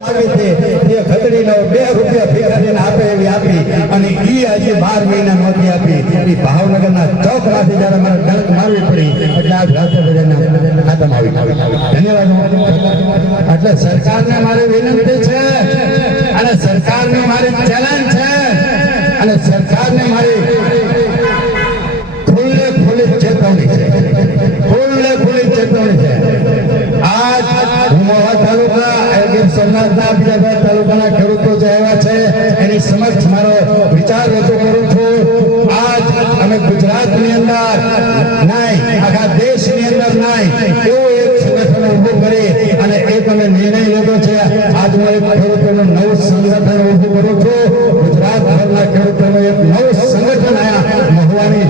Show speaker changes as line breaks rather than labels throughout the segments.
અને ઈ અને સરકારને મારી ચેલેન્જ ચેતવણી છે. ખુલ્લે ખુલ્લી ચેતવણી છે. આજ હું સોમનાથના બીજા તાલુકાના ખેડૂતો જે આવ્યા છે, એની સમક્ષ મારો વિચાર રજૂ કરું છું. આજ અમે ગુજરાતની અંદર નહીં, આખા દેશની અંદર નહીં, એવું એક સંગઠન ઊભું કરી અને એક અમે નિર્ણય લીધો છે. આજ હું એક ખેડૂતોનું નવું સંગઠન ઊભું કરું છું. ગુજરાત ભરના ખેડૂતોનું એક નવું સંગઠન આયા મહુવાની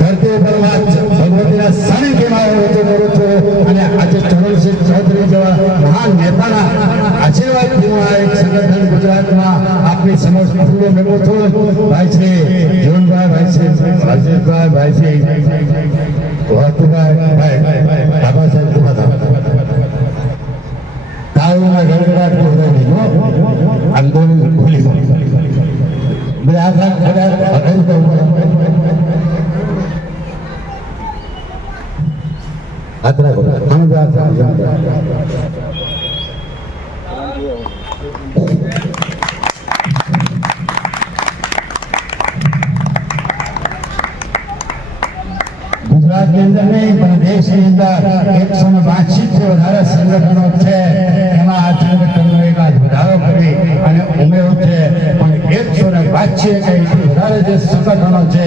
ધરતી ઉપર ભગવતીના સાનિધ્યમાં રજૂ કરું છું. અને આજે ચરણસિંહ ચૌધરી જેવા મહાન નેતાના આશીર્વાદ હું એક સંગઠન ગુજરાતમાં આપની સમક્ષ પૂરો મેળવો છું ભાઈ છે જીવનભાઈ ભાઈ છે રાજેશભાઈ ભાઈ છે વાતુભાઈ ભાઈ બાબા સાહેબ આંદોલન આ રાખો. ગુજરાતની અંદર નહીં, પણ દેશની અંદર એકસો ને બાસઠથી વધારે સંગઠનો છે, એમાં આ આજ વધારો કરી અને ઉમેરો છે પણ એકસો ને બાસઠ કઈ વધારે જે સંગઠનો છે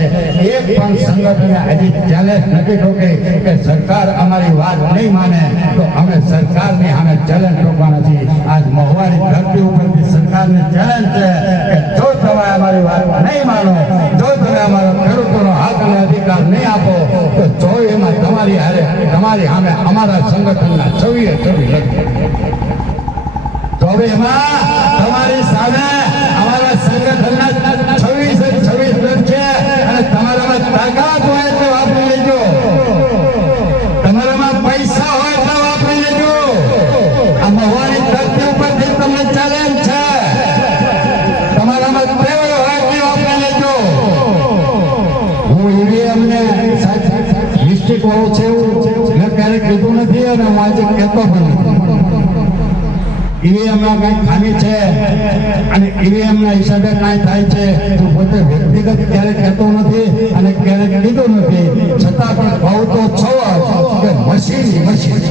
એક પણ સંગઠને હજી ચેલેન્જ નથી ઠોકે કે સરકાર અમારી વાત નહીં માને, તો અમે સરકારની સામે ચેલેન્જ ઠોકવાના નથી આજ મહુવાની ધરતી ઉપરથી સરકારને ચેલેન્જ છે કે જો તમે અમારી વાત નહીં માનો, જો તમે અમારો ખેડૂતોનો હક અધિકાર નહીં આપો, તો જો એમાં તમારી હારે, તમારી સામે અમારા સંગઠનના છવ્વીએ છવ્વી લખો તો હવે એમાં તમારી સામે સંગઠનના છે તમારામાં વાપરી લેજો. તમારામાં પૈસા હોય મેં ક્યારેય કીધું નથી અને હું આજે કહેતો પણ ઈવીએમમાં કઈ ખામી છે? અને ઈવીએમના હિસાબે કાંઈ થાય છે? હું પોતે વ્યક્તિગત ક્યારેય કહેતો નથી અને ક્યારેય કીધું નથી. છતાં પણ ભાવ તો છો કે મશીન મશીન.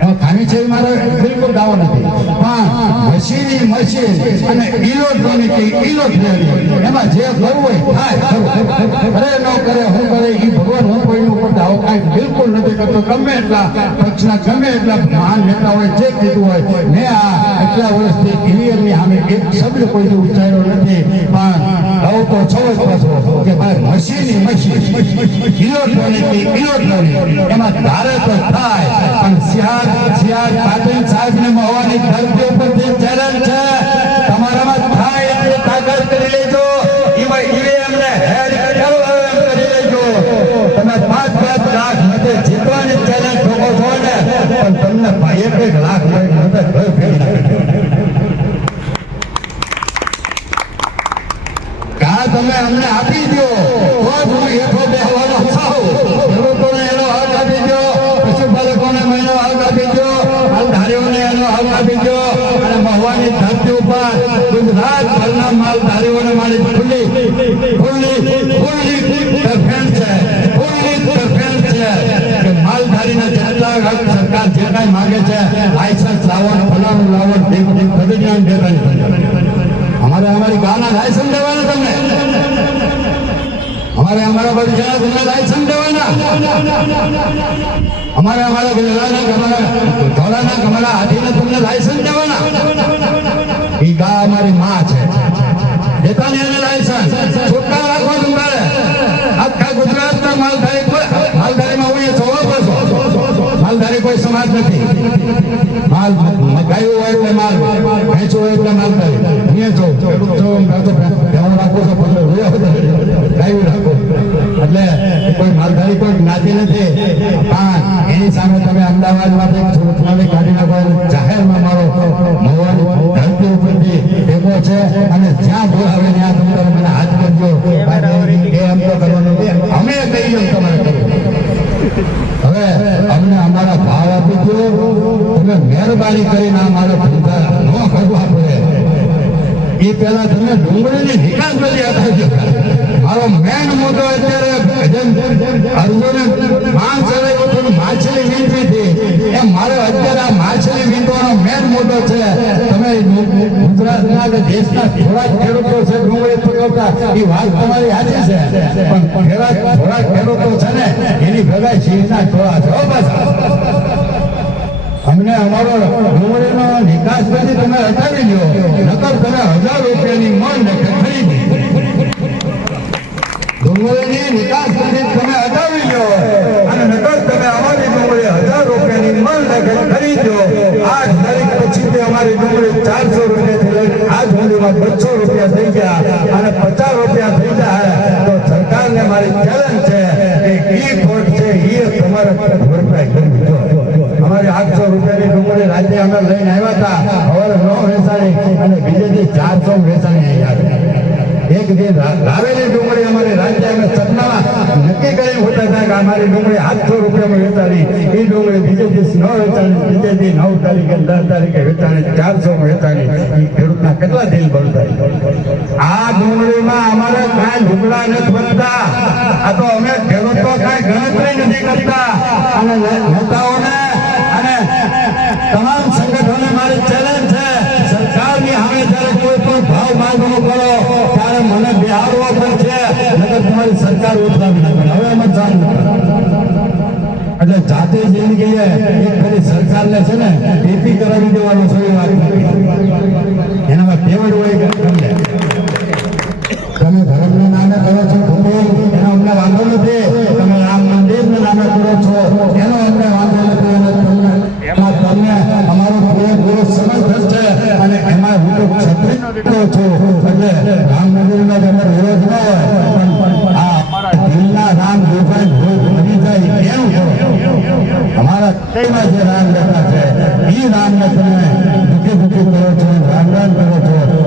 એમાં ખામી છે મારો બિલકુલ દાવો નથી. પણ મશીની, મશીન અને ઇલેક્ટ્રોનિક ઇલેક્ટ્રોનિક એમાં જે કરવું હોય, થાય. કરે ન કરે, હું કરે એ ભગવાન હું કોઈની ઉપર દાવો કાંઈ બિલકુલ નથી કરતો. ગમે એટલા પક્ષના, ગમે એટલા મહાન નેતાઓએ જે કીધું હોય, મેં આ એટલા વર્ષથી ક્લિયરની સામે એક શબ્દ કોઈ ઉચ્ચાર્યો નથી, પણ કહું તો છો જ પાછો, કે ભાઈ મશીની મશીન. ઇલેક્ટ્રોનિક ઇલેક્ટ્રોનિક એમાં ધારે તો થાય, પણ સિયાર સિયાર પાટીલ સાહેબ ને મહવાની ધરતી ઉપરથી ચેલેન્જ છે. તમારામાં થાય એટલી તાકાત કરી લેજો. એમાં ઈવીએમ ને હેડ કરો એમ કરી લેજો તમે પાંચ પાંચ લાખ મતે જીતવાની ચેલેન્જ ઠોકો છો ને તમને એક એક લાખ કા તમે અમને આપી દો તો જ હું હેઠો બેહવાનો થાઉં ખેડૂતોને એનો હક આપી દો એનો હક આપી દો માલધારીઓને એનો હક આપી દો અને મહુવાની ધરતી ઉપર ગુજરાત ભરના માલધારીઓને મારી ખુલ્લી ખુલ્લી ખુલ્લી તરફેણ છે ખુલ્લી તરફેણ છે કે માલધારીના જેટલા હક સરકાર જે કાંઈ માગે છે લાયસન્સ લાવવાનું ફલાણું લાવો તે બધી પ્રતિજ્ઞા દેવાની અમારે અમારી ગાના લાયસન્સ દેવાના તમને. અમારે અમારા બગીચાના તમને લાયસન્સ દેવાના. અમારે અમારા ગજરાના અમારા ધોળાના, અમારા હાથીને તમને લાયસન્સ દેવાના. ઈ ગા અમારી માં છે. દેતા એને નથી. માલ ગાયો હોય એટલે માલ ભેંચો હોય એટલે એમ કાં તો ભેણું રાખો છો ગાયું રાખો. એટલે કોઈ માલધારી કોઈ જ્ઞાતિ નથી. હા, એની સામે તમે અમદાવાદમાંથી છોટવાની મહેરબાની કરીને આ મારા ધંધા ન કરવા પડે એ પહેલા તમે ડુંગળીની નિકાસ બધી આપજો. મારો મેન મુદ્દો અત્યારે ભજન અર્જુન માંગ ચલાવ્યું હતું માછલી વીંટવી હતી એમ મારે અત્યારે આ માછલી વીંટવાનો મેન મુદ્દો છે. તમે ગુજરાતના કે દેશના થોડા ખેડૂતો છે ડુંગળી પકવતા, એ વાત તમારી સાચી છે. પણ થોડા ખેડૂતો છે ને, એની ભેગા સિંહના થોડા છો બસ અમને અમારો ડુંગળીનો નિકાસ પછી તમે હટાવી લો નકર તમે હજાર રૂપિયાની મન ખરીદી. ડુંગળીની નિકાસ પછી તમે હટાવી લ્યો. અને નકર તમે અમારી ડુંગળી હજાર રૂપિયાની મણ ને ખરીદો આઠ તારીખ પછી અમારી ડુંગળી ચારસો રૂપિયાથી આજ સુધીમાં બસો રૂપિયા થઈ ગયા. અને પચાસ રૂપિયા થઈ ગયા. તો સરકારને મારી ચેલેન્જ છે કે ખોટ છે કરવી જોઈએ અમારી આઠસો રૂપિયાની ડુંગળી રાજ્ય અમે લઈને આવ્યા હતા. હવે નો વેચાણી અને બીજેથી ચારસો વેચાણી અહીંયા એક જે લાવેલી ડુંગળી અમારી રાજ્ય અમે સપનામાં નક્કી કરી હોતા હતા કે અમારી ડુંગળી આઠસો રૂપિયામાં વેચાણી. એ ડુંગળી બીજે દિવસ ન વેચાણી બીજે દિવસ નવ તારીખે, દસ તારીખે વેચાણી, ચારસો વેચાણી. ખેડૂતના કેટલા દિલ બળતા આ ડુંગળીમાં અમારે કાંઈ ઢુકડા નથી બનતા. આ તો અમે ખેડૂતો કાંઈ ગણતરી નથી કરતા. અને તમામ સંગઠનોને મારી ચેલેન્જ છે સરકારની સામે જ્યારે કોઈ પણ ભાવ માંગણો કરો ત્યારે મને બિહારવો પડશે નકર સરકાર સરકાર ઉઠાવી પડે હવે અમે ચાલુ એટલે જાતે જિંદગીએ એક ફરી સરકારને છે ને ટીપી કરાવી દેવાનો છે વાત એનામાં ટેવડ હોય સમજે તમે ધર્મના નામે કરો છો કુટુંબ એનો અમને વાંધો નથી. તમે રામ મંદિરના નામે કરો છો, એનો અમને વાંધો નથી. અને તમને, એમાં તમને અમારો પૂરેપૂરો સમર્થન છે. અને એમાં હું દીકરો છું. એટલે રામ મંદિરનો તમે વિરોધ ન હોય. પણ આ રામ ગોપાલ બની જાય કેમ અમારા કઈમાં જે રામ બેઠા છે એ રામને તમે દુઃખી દુઃખી કરો છો, રામ રામ કરો છો.